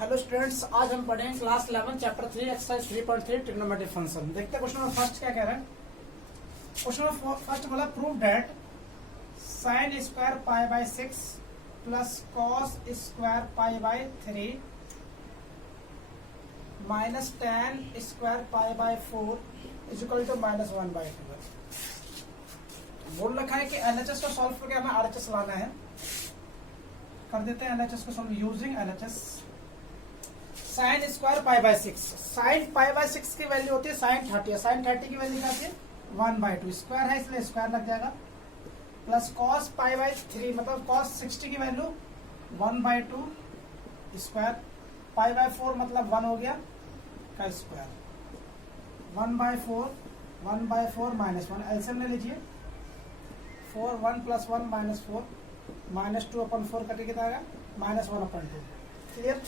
Hello students, आज हम पढ़ेंगे class 11 chapter 3 exercise 3.3 trigonometric function. देखते हैं क्वेश्चन नंबर फर्स्ट क्या कह रहा है। क्वेश्चन नंबर फर्स्ट बोला prove that sine square pi by 6 plus cos square pi by 3 minus tan square pi by 4 is equal to -1/2। बोल रखा है कि एलएचएस को सॉल्व करके हमें आरएचएस लाना है। कर देते हैं एलएचएस को solve using LHS. Sign square pi by 6, sine pi by 6 की वैल्यू होती है साइन 30 है। साइन 30 की वैल्यू क्या होती है 1/2, स्क्वायर है इसलिए स्क्वायर लग जाएगा। प्लस कॉस पाई बाय 3 मतलब कॉस 60 की वैल्यू 1/2 स्क्वायर, पाई बाय 4 मतलब 1 हो गया का स्क्वायर, 1/4 -1 एलसीएम ले लीजिए। 4 1 + 1 -4 -2/4 कटे कितना आएगा -1/2। क्लियर।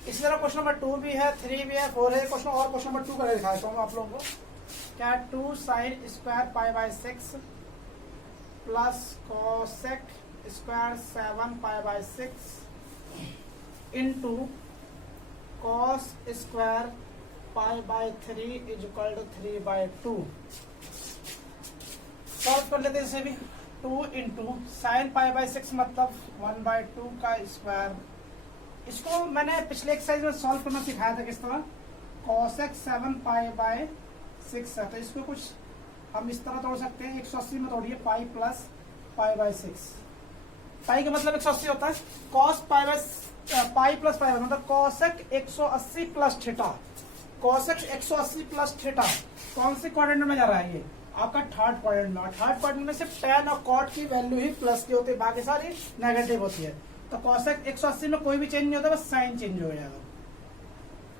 इसी तरह क्वेश्चन नंबर 2 भी है, 3 भी है, 4 है। क्वेश्चन और क्वेश्चन नंबर 2 का दिखाता हूँ आप लोगों को। क्या 2 sine square pi by 6 plus cosec square 7 pi by 6 into cos square pi by 3 is equal to 3/2। Solve कर लेते हैं इसे भी। 2 इंटू साइन पाई बाय 6 मतलब 1/2 का स्क्वायर। इसको मैंने पिछले एक्सरसाइज में सॉल्व करना सिखाया था किस तरह। कॉसेक 7 पाई बाय 6 है तो इसको कुछ हम इस तरह तोड़ सकते हैं। 180 में तोड़िए, पाई प्लस पाई बाय 6। पाई का मतलब 180 होता है। Cos pi by pi plus pi by मतलब cosec 180 plus theta. Cosec 180 plus theta कौन से क्वाड्रेंट में जा रहा है? ये आपका थर्ड क्वाड्रेंट में। थर्ड क्वाड्रेंट में सिर्फ tan और cot की वैल्यू ही प्लस की होती है, बाकी सारी नेगेटिव होती है। तो कॉसेक 180 में कोई भी चेंज नहीं होता, बस साइन चेंज हो जाएगा।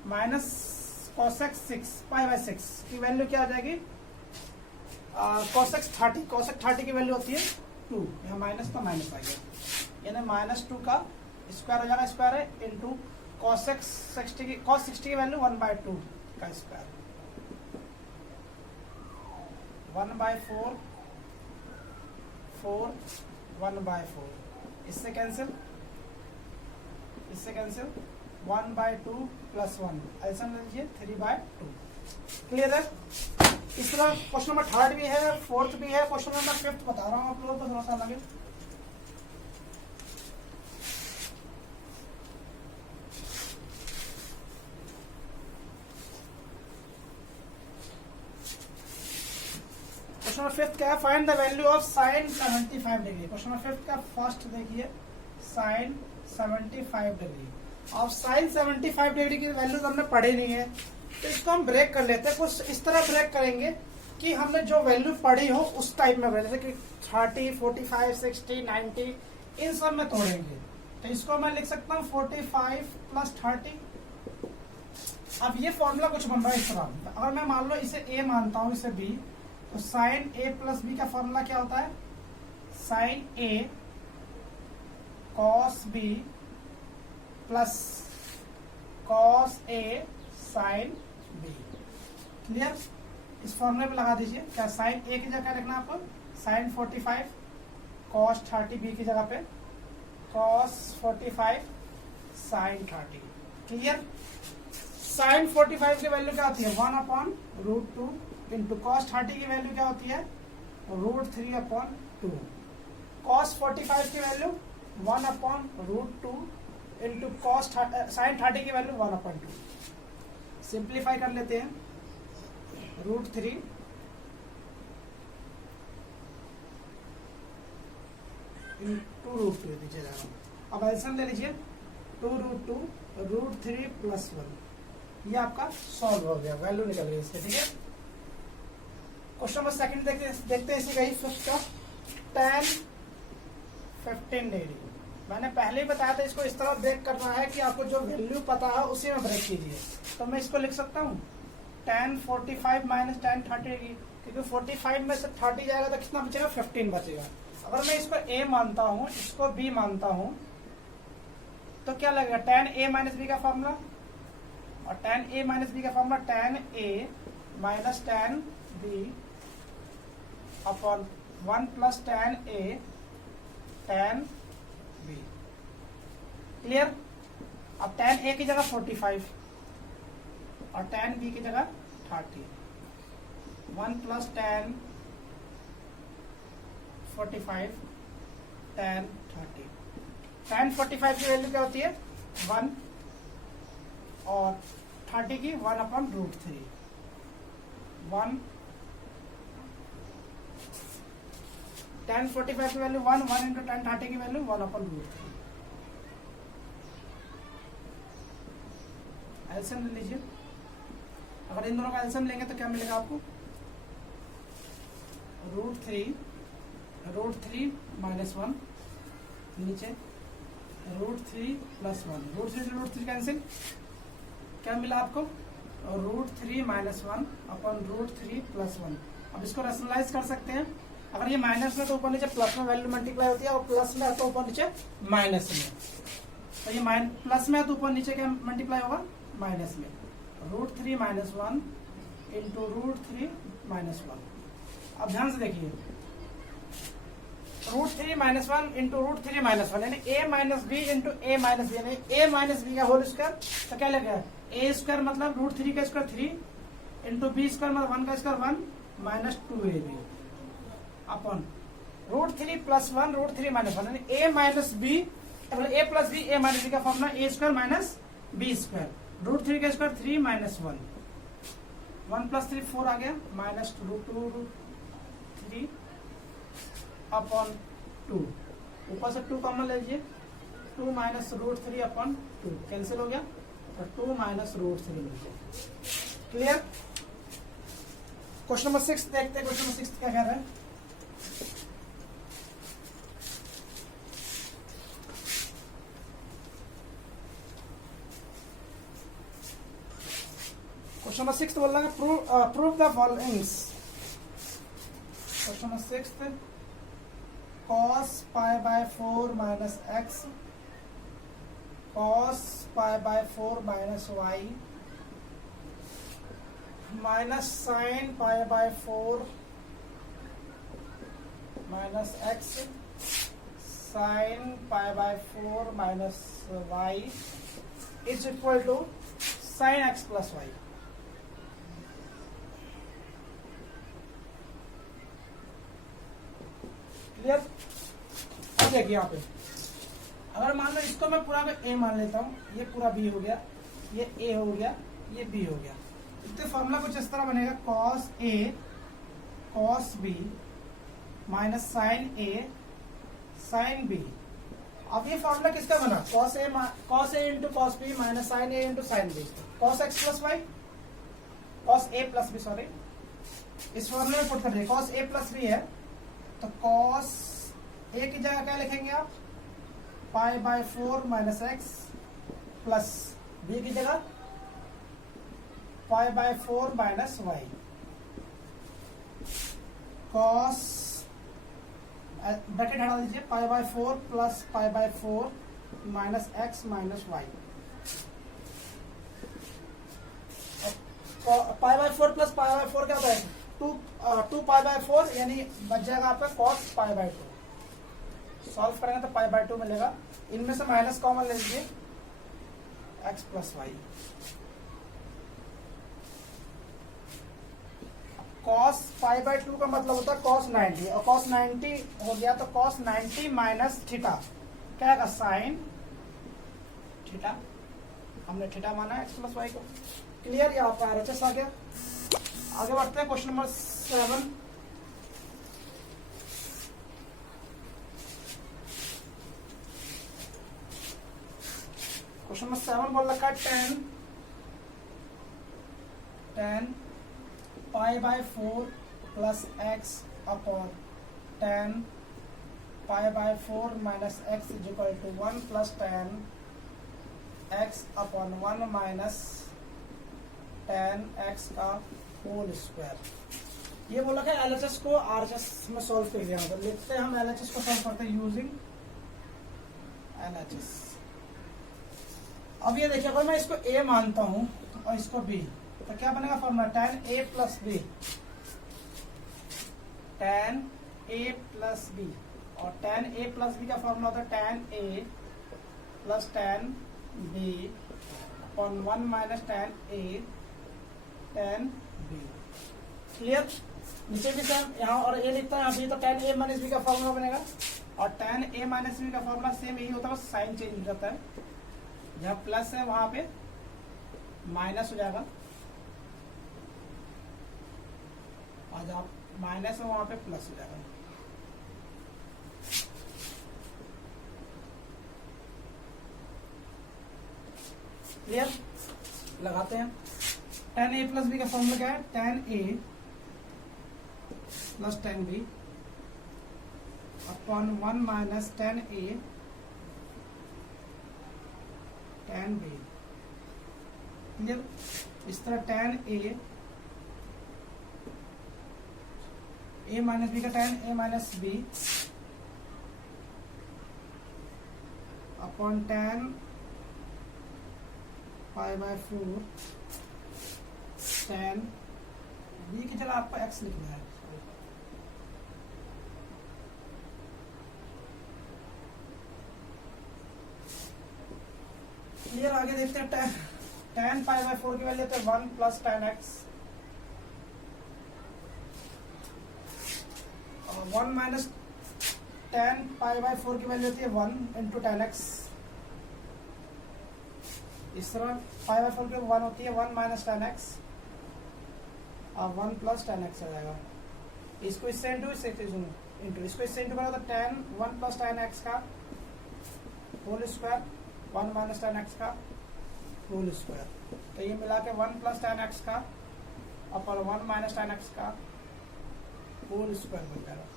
माइनस कॉसेक 6 पाई बाय 6 की वैल्यू क्या आ जाएगी? कॉसेक 30, कॉसेक 30 की वैल्यू होती है 2, यहाँ माइनस तो माइनस आ गया, यानी -2 का स्क्वायर हो जाएगा। स्क्वायर है इंटू कॉसेक 60 की, कॉस 60 की वैल्यू 1/2 का स्क्वायर, 1/4 4 1/4। इससे कैंसिल, इससे कैंसिल 1/2 + 1 ऐसा लीजिए 3/2। क्लियर है। इस तरह क्वेश्चन नंबर 3 भी है, 4 भी है। क्वेश्चन नंबर 5 बता रहा हूँ आप लोगों को, थोड़ा सा लगे। क्वेश्चन नंबर 5 क्या है? Find the value of sine 75 degree. Question number 5 का फर्स्ट देखिए, साइन 75 डिग्री। अब साइन 75 डिग्री की वैल्यू तो हमने पढ़ी नहीं है, तो इसको हम ब्रेक कर लेते हैं। कुछ इस तरह ब्रेक करेंगे कि हमने जो वैल्यू पढ़ी हो उस टाइप में, जैसे कि 30 45 60 90 इन सब में तोड़ेंगे। तो इसको मैं लिख सकता हूँ 45 + 30। अब ये फॉर्मूला कुछ बन रहा है इस तरह। अगर मैं मान लो इसे a मानता हूँ, इसे b, तो साइन a + b का फॉर्मूला क्या होता है? Sine a cos b plus cos a sine b। Clear. इस फॉर्मूले पे लगा दीजिए। क्या साइन a की जगह रखना आपको साइन 45, कॉस 30 b की जगह पे कॉस 45 साइन 30। क्लियर। साइन 45 की वैल्यू क्या होती है? 1/√2 इंटू कॉस 30 की वैल्यू क्या होती है? √3/2। कॉस 45 की वैल्यू 1/√2 इंटू कॉस साइन 30 की वैल्यू 1/2। सिंप्लीफाई कर लेते हैं। √3 इंटू √2 नीचे जा रहा हूँ। अब एल्सियम ले लीजिए, 2√2 √3 + 1। ये आपका सॉल्व हो गया, वैल्यू निकल गई इसके। ठीक है। क्वेश्चन नंबर 2 देखते हैं इसी का ही फिफ्थ का। tan 15 degree. मैंने पहले ही बताया था, इसको इस तरह ब्रेक करना है कि आपको जो वैल्यू पता है उसी में ब्रेक कीजिए। तो मैं इसको लिख सकता हूँ tan 45 - tan 30 डिग्री, क्योंकि 45 में से 30 जाएगा तो कितना बचेगा? 15 बचेगा। अगर मैं इसको a मानता हूँ, इसको b मानता हूँ, तो क्या लगेगा? tan a - b का फॉर्मूला, और tan a - b का formula tan a - tan b upon 1 + tan a tan b। Clear. अब tan A की जगह 45 और tan B की जगह 30, 1 प्लस tan 45 tan 30। tan 45 की वैल्यू क्या होती है 1 और 30 की 1/√3, 1 tan 45 की वैल्यू 1 into tan 30 की वैल्यू 1/√3। एलसीएम ले लीजिए। अगर इन दोनों का एलसीएम लेंगे तो क्या मिलेगा आपको √3 -1 नीचे √3 + 1, √3 से √3 कैंसिल, क्या मिला आपको √3 - 1/√3 + 1। अब इसको रैशनलाइज कर सकते हैं। अगर ये माइनस में तो ऊपर नीचे प्लस में वैल्यू मल्टीप्लाई होती है और प्लस में तो ऊपर नीचे माइनस में। तो ये प्लस में तो ऊपर नीचे क्या मल्टीप्लाई होगा माइनस में, √3 - 1 × √3 - 1। अब ध्यान से देखिए √3 - 1 × √3 - 1 यानी a - b × a - b यानी a - b का होल स्क्वायर। तो क्या लगेगा a स्क्वायर मतलब √3 का स्क्वायर 3 × b स्क्वायर मतलब 1 का स्क्वायर 1 -2ab अपन √3 + 1 √3 - 1 यानी a - b मतलब a + b a - b का formula a square - b square, √3 का स्क्वायर 3 - 1 1 + 3 4 आ गया -2√3/2। ऊपर से 2 कॉमन ले लीजिए, 2 - √3/2 कैंसिल हो गया और 2 - √3 मिल गया। क्लियर। क्वेश्चन नंबर 6 देखते हैं। क्वेश्चन नंबर 6 क्या कह रहा है। क्वेश्चन नंबर 6 बोल रहा है prove the followings. Question number 6 cos π/4 - x cos π/4 - y minus sin π/4 - x sin π/4 - y is equal to sin x plus y। Clear. अब देखिए यहाँ पे अगर मान लो इसको मैं पूरा a मान लेता हूँ, ये पूरा b हो गया, ये a हो गया, ये b हो गया। तो फॉर्मूला कुछ इस तरह बनेगा cos a cos b minus sin a sin b। अब ये फॉर्मूला किसका बना cos a into cos b minus sin a into sin b cos x plus y cos a plus b sorry इस फॉर्मूले में पुट कर दिए cos a plus b है तो cos a की जगह क्या लिखेंगे आप π/4 - x प्लस b की जगह π/4 - y cos ब्रैकेट हटा दीजिए π/4 plus π/4 minus x minus y π/4 plus π/4 क्या होता है 2 π/4 यानी बच जाएगा आपका cos π/2। सॉल्व करेंगे तो π/2 मिलेगा। इनमें से माइनस कॉमन ले लीजिए x प्लस वाई। cos π/2 का मतलब होता है cos 90 और cos 90 हो गया तो cos 90 माइनस थीटा क्या आएगा sin थीटा। हमने थीटा माना x प्लस वाई को। क्लियर। यहाँ पर RHS आ गया। आगे बढ़ते हैं क्वेश्चन नंबर 7। क्वेश्चन नंबर 7 बोल रखा है tan π/4 plus x upon tan π/4 minus x is equal to 1 plus tan x upon 1 minus tan x का होल स्क्वायर। ये बोला है LHS को RHS में सॉल्व कर लिया मतलब लिखते हैं हम LHS को सॉल्व करते हैं यूजिंग LHS। अब ये देखिए अगर मैं इसको a मानता हूं और इसको b तो क्या बनेगा formula tan a plus b tan a plus b और tan a प्लस b का फॉर्मूला होता है tan a plus tan b upon 1 minus tan a tan b. Clear? नीचे भी सेम यहाँ और ए लिखता है यहाँ भी, तो tan a माइनस बी का फॉर्मूला बनेगा, और tan a माइनस बी का फॉर्मूला सेम यही होता है, बस साइन चेंज हो जाता है, जहाँ प्लस है वहां पे माइनस हो जाएगा, और जहाँ माइनस है वहां पे प्लस हो जाएगा। क्लियर? लगाते हैं। tan a प्लस बी का फॉर्मूला क्या है? tan a plus tan b upon 1 minus tan a tan b। Clear? इस तरह tan a माइनस बी का tan a minus b upon tan pi by 4 tan b की जगह आपको x लिखना है। क्लियर? आगे देखते हैं। tan पाई बाय 4 की वैल्यू तो 1 प्लस tan x, और 1 माइनस tan पाई बाय 4 की वैल्यू होती है 1 इंटू tan x। इस तरह पाई बाय 4 की 1 होती है 1 माइनस tan x, और 1 प्लस tan x आ जाएगा। इसको इससे इंटू, इससे इंटू, इसको इससे इंटू करो तो tan 1 प्लस tan x का whole square 1 minus tan x का होल स्क्वायर, तो ये मिला के 1 प्लस tan x का अपॉन 1 माइनस tan x का होल स्क्वायर बन जाएगा।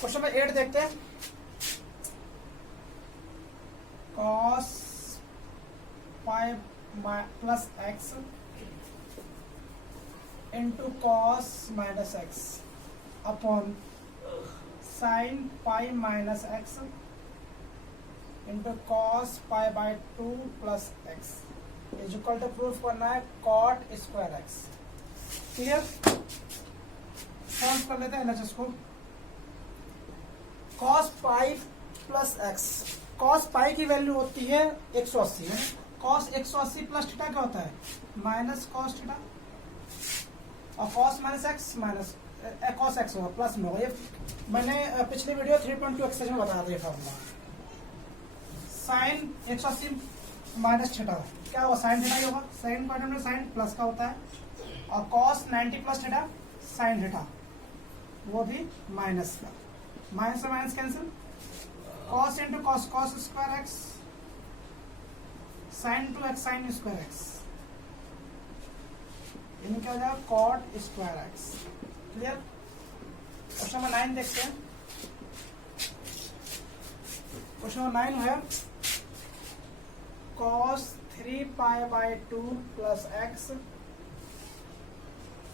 क्वेश्चन नंबर 8 देखते हैं। cos पाई plus x into cos minus x upon sine pi minus x into cos pi by 2 plus x is equal to proof करना है cot square x. Clear? Solve कर लेते हैं एलएचएस को। Cos pi plus x, cos pi की value होती है 180 है, कॉस 180 प्लस थीटा क्या होता है? माइनस कॉस थीटा, और cos minus x minus cos x होगा, प्लस में होगा। ये मैंने पिछली वीडियो 3.2 एक्सरसाइज में बताया था ये फॉर्मूला। साइन 180 माइनस थीटा क्या होगा? साइन थीटा ही होगा, साइन क्वाड्रेंट में साइन प्लस का होता है, और cos 90 plus theta sine theta वो भी माइनस का, माइनस से minus cancel, cos into cos cos square x, sine two x sine square x, इनमें क्या हो जाएगा? Cot square x. Clear? Question number 9 देखते हैं। क्वेश्चन नंबर 9 है cos 3 pi by 2 plus x.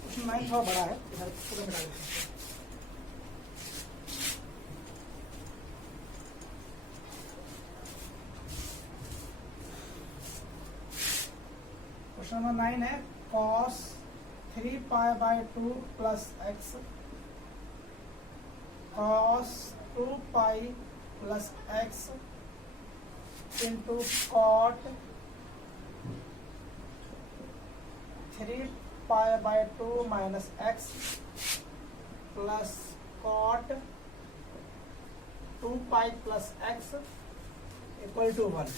Question 9 थोड़ा बड़ा है, इधर पूरा मिटा देते हैं। क्वेश्चन नंबर 9 है cos 3 pi by 2 plus x cos 2 pi plus x into cot 3 pi by 2 minus x plus cot 2 pi plus x equal to 1।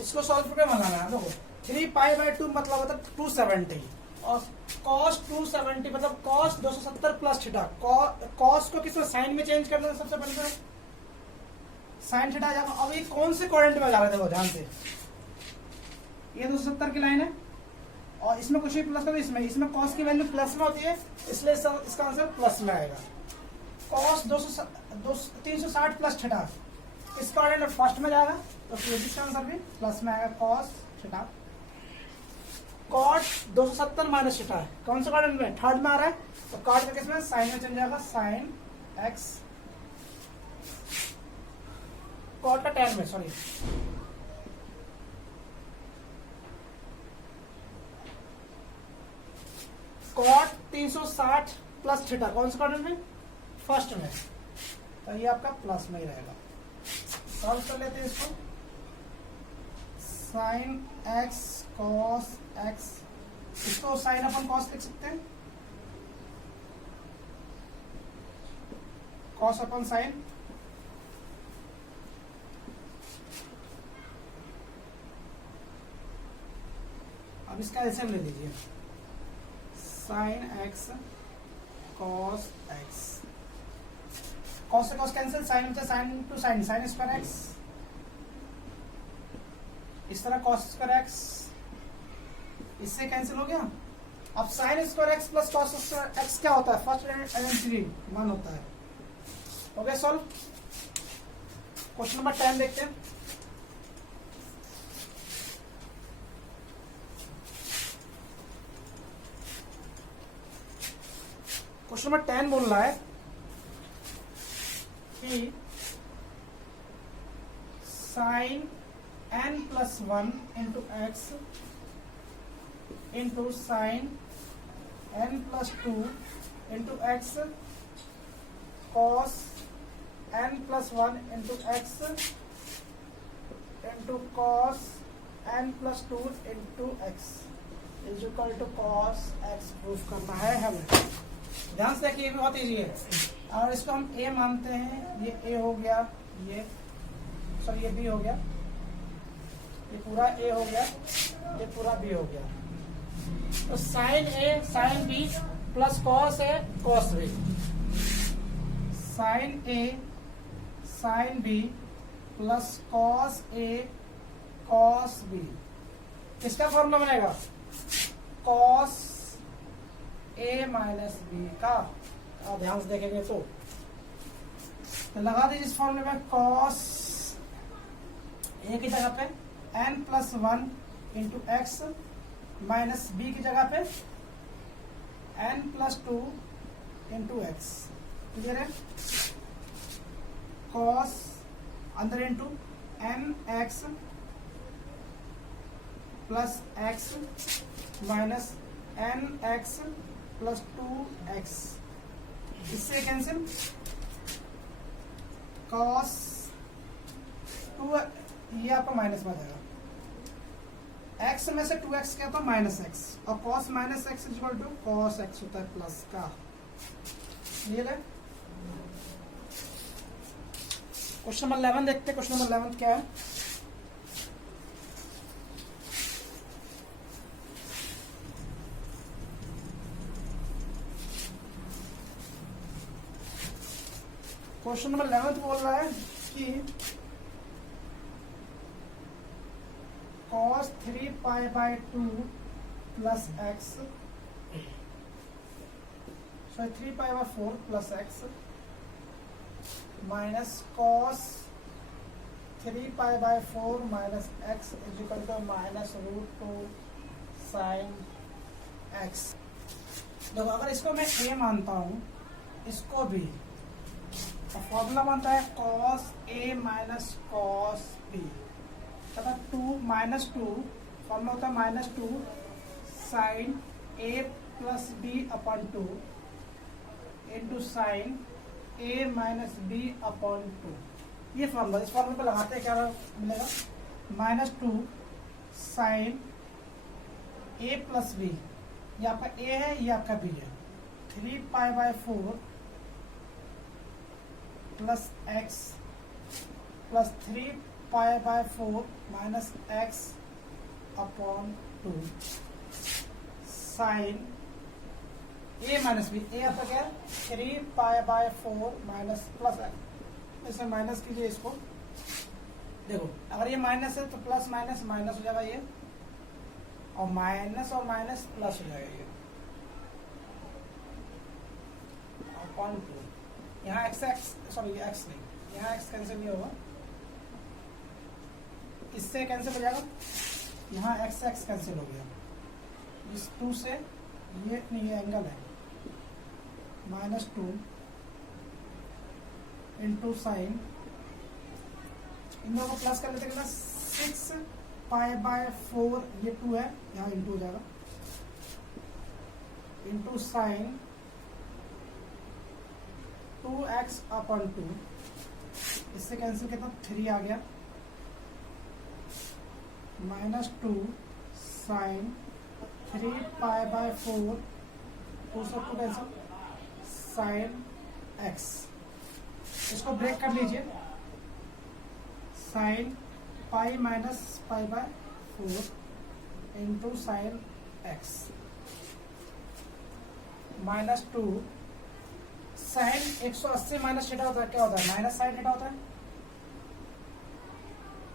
इसको सॉल्व करके बनाना है। देखो 3 पाई बाय 2 मतलब होता है 270, और cos 270 मतलब cos 270 प्लस थीटा। cos को किसमें? साइन में चेंज कर देना सबसे पहले, साइन थीटा जाएगा। अब ये कौन से क्वाड्रेंट में जा रहे थे वो ध्यान से, ये 270 की लाइन है, और इसमें कुछ भी प्लस कर दो, इसमें cos की वैल्यू प्लस में होती है, इसलिए इसका आंसर प्लस में आएगा। cos 360 प्लस थीटा इस क्वाड्रेंट में फर्स्ट में जाएगा, तो इसका आंसर भी प्लस में आएगा cos theta. Cot 270 minus theta है, कौन सा क्वाड्रेंट में? थर्ड में आ रहा है, तो कॉट का किसमें? साइन में चल जाएगा, साइन एक्स, कॉट का टैन में, सॉरी कॉट 360 प्लस थीटा कौन सा क्वाड्रेंट में? फर्स्ट में, तो ये आपका प्लस में ही रहेगा। सॉल्व कर लेते हैं इसको। साइन एक्स कॉस एक्स, इसको साइन अपन कॉस लिख सकते हैं, कॉस अपन साइन। अब इसका एलसीएम ले लीजिए, sine x cos x, cos से कॉस कैंसिल, साइन से sine two sine, sine square x, इस तरह कॉस स्क्वायर एक्स, इससे कैंसिल हो गया। अब sine square x plus cos square x क्या होता है, फर्स्ट एलिमेंट्री 1 होता है। हो गया सॉल्व। क्वेश्चन नंबर 10 देखते हैं। क्वेश्चन नंबर 10 बोल रहा है कि sign n plus 1 into x into sin n plus 2 into x cos n plus 1 into x into cos n plus 2 into x is equal to cos x proof करना है हमें। ध्यान से देखिए, ये भी बहुत इजी है और इसको हम a मानते हैं। ये a हो गया, ये सॉरी ये b हो गया, ये पूरा a हो गया, ये पूरा b हो गया। तो sine a sine b plus cos a cos b, sine a sine b plus cos a cos b, किसका फॉर्मूला बनेगा, कॉस a माइनस b का। ध्यान से देखेंगे तो लगा दीजिए इस फॉर्मूले में, कॉस a की जगह पे n plus 1 into x minus b की जगह पे n plus 2 into x. Clear है, कॉस अंदर into n x plus x minus n x plus 2 x, इससे कैंसिल, कॉस 2 ये आपका माइनस में जाएगा, x में से 2x क्या था माइनस x, और cos minus x equal to cos x होता है प्लस का। क्लियर है। क्वेश्चन नंबर 11 देखते हैं। क्वेश्चन नंबर 11 क्या है, क्वेश्चन नंबर 11 बोल रहा है कि cos 3 pi by 2 plus x, sorry 3 pi by 4 plus x minus cos 3 pi by 4 minus x is equal to minus √2 sine x. देखो अगर इसको मैं a मानता हूं, इसको भी, तो फॉर्मूला बनता है cos a minus cos b, तथा 2 माइनस 2 फॉर्मूला होता है minus 2 sine a plus b upon 2 into sine a minus b upon 2। ये फॉर्मूला, इस फॉर्मूला पे लगाते हैं क्या मिलेगा, minus 2 sine a plus b, ये आपका a है, ये आपका b है, 3 pi by 4 plus x plus 3 pi by 4 minus x upon 2 sine a minus b, a आपका क्या है 3 pi by 4 minus plus x, इसमें माइनस कीजिए इसको। देखो अगर ये माइनस है तो प्लस माइनस माइनस हो जाएगा ये, और माइनस प्लस हो जाएगा ये, अपॉन 2। यहाँ एक्स सॉरी एक्स नहीं, यहाँ एक्स कैंसिल नहीं होगा, इससे कैंसिल हो जाएगा, यहाँ एक्स कैंसिल हो गया, इस 2 से ये नहीं, ये एंगल है, माइनस 2 इंटू साइन, इन दोनों को प्लस कर लेते हैं, 6 पाई बाय 4, ये 2 है, यहाँ इंटू हो जाएगा, इंटू साइन 2x अपॉन 2 इससे कैंसिल कितना 3 आ गया, -2 साइन 3 पाई बाय 4 2 सब टू कैंसिल साइन x। इसको ब्रेक कर लीजिए, sine pi minus pi by 4 into sine x -2 sine 180 minus theta होता है, क्या होता है माइनस साइन थीटा होता है,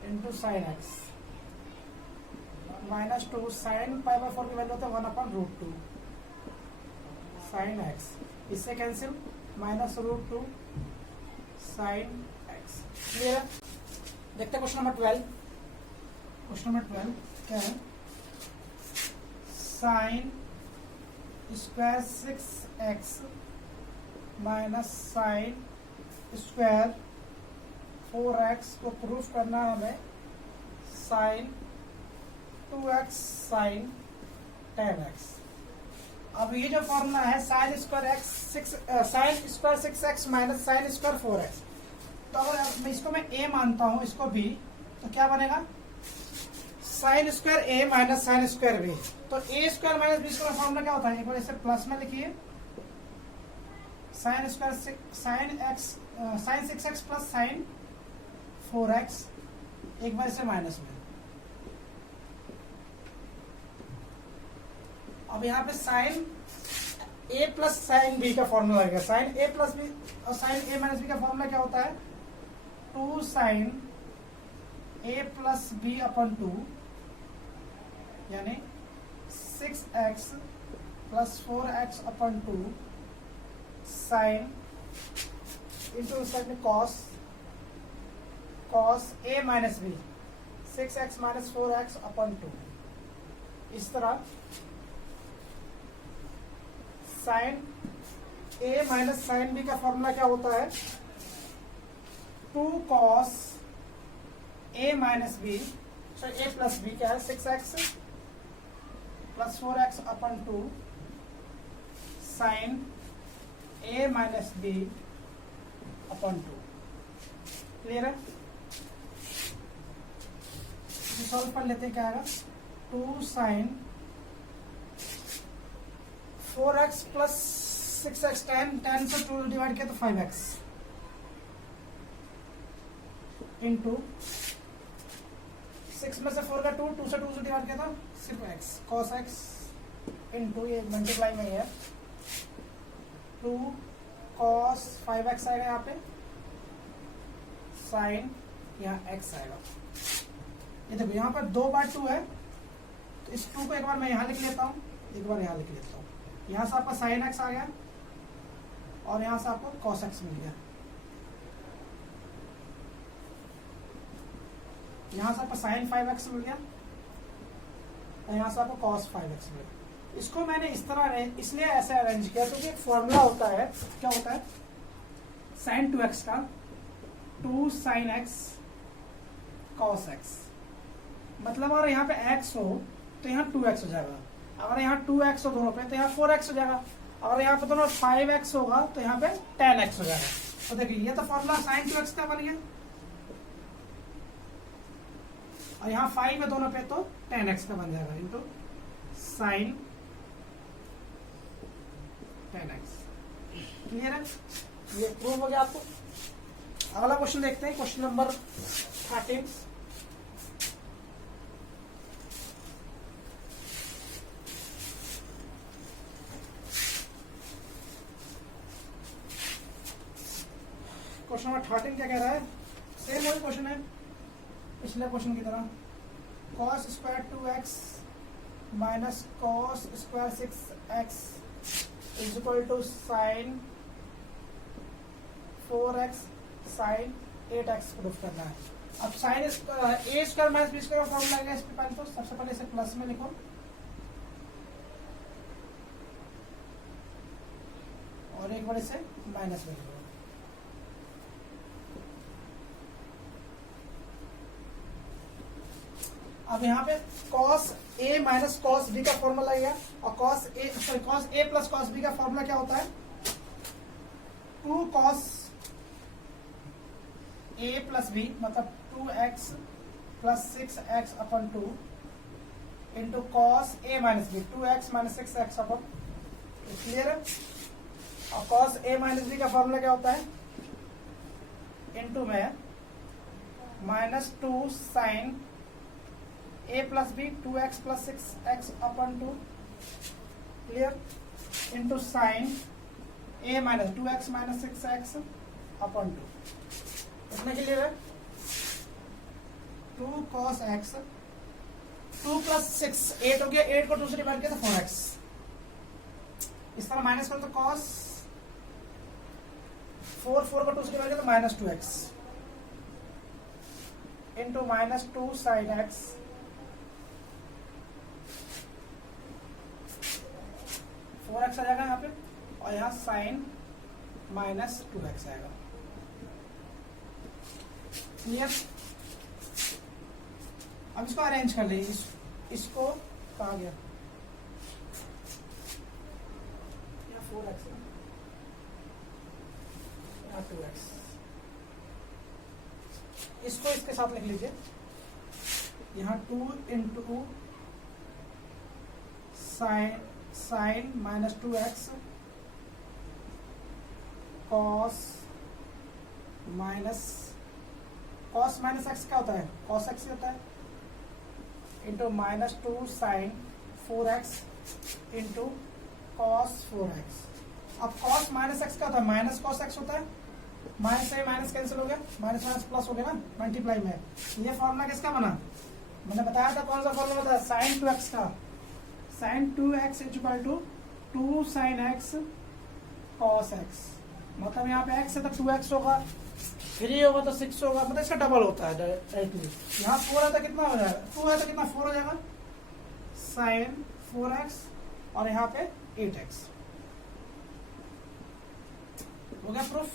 into sine x -2 sine pi by 4 की वैल्यू होता है 1/√2 साइन x। इससे कैंसिल -√2 साइन x। क्लियर है? देखते हैं क्वेश्चन नंबर 12। क्वेश्चन नंबर 12 क्या है, sine square 6x minus sine square 4x को प्रूफ करना है हमें साइन 2x साइन 10x। अब ये जो फॉर्मूला है sine square 6x minus sine square 4x, तो अगर इसको मैं a मानता हूं, इसको b, तो क्या बनेगा sine square a minus sine square b। तो a square minus b square formula क्या होता है, एक बार इसे प्लस में लिखिए, sine square sine 6x plus sine 4x, एक बार इसे माइनस में। अब यहाँ पे sine a plus sine b का फॉर्मूला लगेगा, साइन a प्लस b और साइन a माइनस b का फॉर्मूला क्या होता है 2 sine a plus b upon 2 यानी 6x plus 4x upon 2 sine into side में cos a minus b 6x minus 4x upon 2। इस तरह sine a minus sine b का फॉर्मूला क्या होता है 2 cos a minus b, sorry a plus b क्या है 6x plus 4x upon 2 sine a minus b upon 2। Clear है? Solve कर लेते हैं, क्या आएगा 2 साइन 4x प्लस 6x 10 से 2 डिवाइड किया तो 5x इंटू 6 में से 4 का 2 से 2 से डिवाइड किया था सिर्फ x cos x इंटू ये मल्टीप्लाई में है 2 cos 5x आएगा यहाँ पे साइन यहाँ x आएगा। ये देखो यहाँ पर 2 बार 2 है, तो इस 2 को एक बार मैं यहाँ लिख लेता हूँ, एक बार यहाँ लिख लेता हूँ। यहाँ से आपका साइन x आ गया और यहाँ से आपको cos x मिल गया। यहाँ से आपको साइन 5x मिल गया और यहाँ से आपको cos 5x मिल गया। इसको मैंने इस तरह इसलिए ऐसे अरेंज किया क्योंकि एक फॉर्मूला होता है, क्या होता है साइन 2x का 2 साइन x cos x, मतलब अगर यहाँ पे x हो तो यहाँ 2x हो जाएगा, अगर यहाँ 2x हो दोनों पे तो यहाँ 4x हो जाएगा, अगर यहाँ पे दोनों 5x होगा तो यहाँ पे 10x हो जाएगा। तो देखिए ये तो फॉर्मूला साइन 2x का बन गया और यहाँ 5 है दोनों पे तो 10x का बन जाएगा इंटू साइन 10x। क्लियर है? ये प्रूव हो गया आपको। अगला क्वेश्चन देखते हैं, क्वेश्चन नंबर 13। क्वेश्चन नंबर 13 क्या कह रहा है, सेम वही क्वेश्चन है पिछले क्वेश्चन की तरह, cos square 2x minus cos square 6x is equal to sine 4x sine 8x proof करना है। अब sine a square minus b square का फॉर्मूला लगेगा। इसमें पहले तो सबसे पहले इसे प्लस में लिखो और एक बार इसे माइनस में लिखो। अब यहाँ पे cos a minus cos b का फॉर्मूला लगेगा और cos a plus cos b का फॉर्मूला क्या होता है 2 cos ए प्लस बी मतलब 2x plus 6x upon 2 into cos A minus B 2x minus 6x upon, clear है। और कॉस ए माइनस बी का फॉर्मूला क्या होता है, इंटू में -2 sine A plus B 2x plus 6x upon 2, clear, into sine A minus 2x minus 6x upon 2, इतना clear है। 2 cos x 2 plus 6 8 हो गया, 8 को दूसरी बार किया तो 4x, इस तरह माइनस करो तो cos 4 को दूसरी बार किया तो -2x into -2 sine x 4x आ जाएगा यहाँ पे, और यहाँ साइन -2x आएगा, क्लियर। अब इसको अरेंज कर लीजिए, इसको कहा गया यहाँ 4x यहाँ 2x, इसको इसके साथ लिख लीजिए, यहाँ 2 into sign -2x cos minus x क्या होता है, cos x ही होता है, into -2 sign 4x into cos 4x। अब cos माइनस x क्या होता है, माइनस cos x होता है, माइनस से माइनस कैंसिल हो गया, माइनस माइनस प्लस हो गया ना, मल्टीप्लाई में। ये फॉर्मूला किसका बना, मैंने बताया था कौन सा फॉर्मूला था, साइन 2x का, sine 2x equal to 2 sine x cos x, मतलब यहाँ पे x है तो 2x होगा, 3 होगा तो 6 होगा, मतलब इसका डबल होता है डायरेक्टली। यहाँ 4 है तो कितना हो जाएगा, 2 है तो कितना 4 हो जाएगा, साइन 4x, और यहाँ पे 8x हो गया प्रूफ।